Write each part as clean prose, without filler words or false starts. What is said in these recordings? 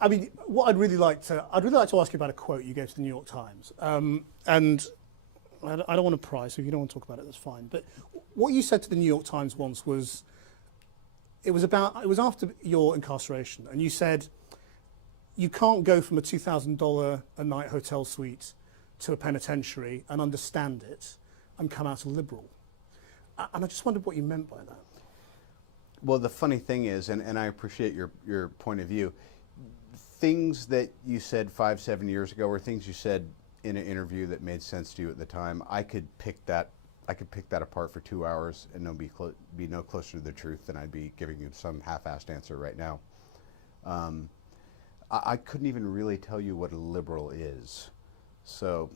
I mean, what I'd really like to ask you about a quote you gave to the New York Times, and I don't want to pry, so if you don't want to talk about it, that's fine. But what you said to the New York Times once was, it was after your incarceration, and you said, you can't go from a $2,000 a night hotel suite to a penitentiary and understand it and come out a liberal. And I just wondered what you meant by that. Well, the funny thing is, and I appreciate your point of view, things that you said 5-7 years ago, or things you said in an interview that made sense to you at the time, I could pick that apart for 2 hours and be no closer to the truth than I'd be giving you some half-assed answer right now. I couldn't even really tell you what a liberal is. So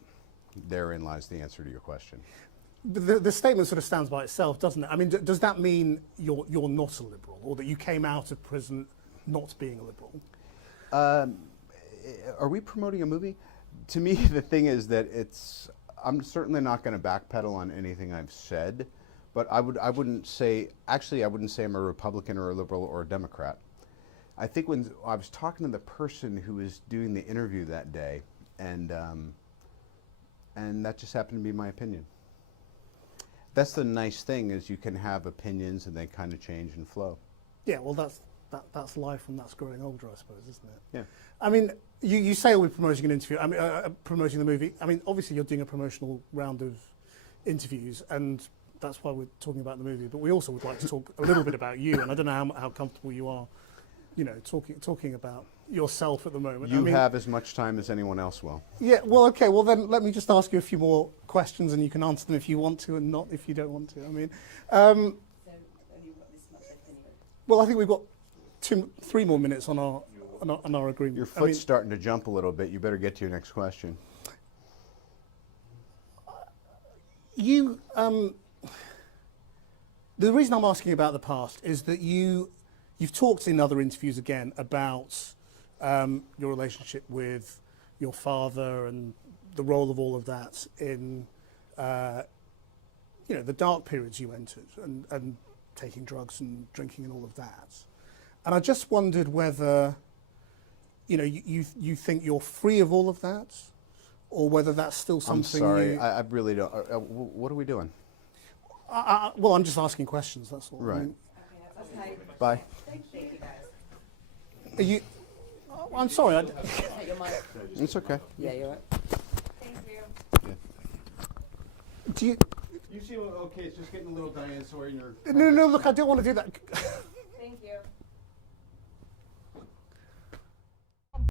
therein lies the answer to your question. The statement sort of stands by itself, doesn't it? I mean, does that mean you're not a liberal, or that you came out of prison not being a liberal? Are we promoting a movie? To me, the thing is that I'm certainly not going to backpedal on anything I've said, but I wouldn't say I'm a Republican or a liberal or a Democrat. I think when I was talking to the person who was doing the interview that day, and that just happened to be my opinion. That's the nice thing, is you can have opinions and they kind of change and flow. Yeah, well, that's life, and that's growing older, I suppose, isn't it? Yeah. I mean, you say we're promoting an interview. I mean, promoting the movie. I mean, obviously you're doing a promotional round of interviews, and that's why we're talking about the movie. But we also would like to talk a little bit about you, and I don't know how comfortable you are, you know, talking about yourself at the moment. You have as much time as anyone else will. Yeah. Well, okay. Well, then let me just ask you a few more questions, and you can answer them if you want to, and not if you don't want to. I mean, so have you got this much left anyway? well, I think we've got 3 more minutes on our agreement. Your foot's starting to jump a little bit. You better get to your next question. The reason I'm asking about the past is that you've talked in other interviews again about your relationship with your father and the role of all of that in the dark periods you entered, and taking drugs and drinking and all of that. And I just wondered whether you think you're free of all of that, or whether that's still something. I'm sorry, I really don't. What are we doing? Well, I'm just asking questions, that's all. Right. I mean, Okay. Bye. Thank you guys. are you? I'm sorry. Take your mic. It's okay. Yeah, you're right. Thank you. Do you? You seem okay. It's just getting a little dinosaur in your. No. Look, I don't want to do that.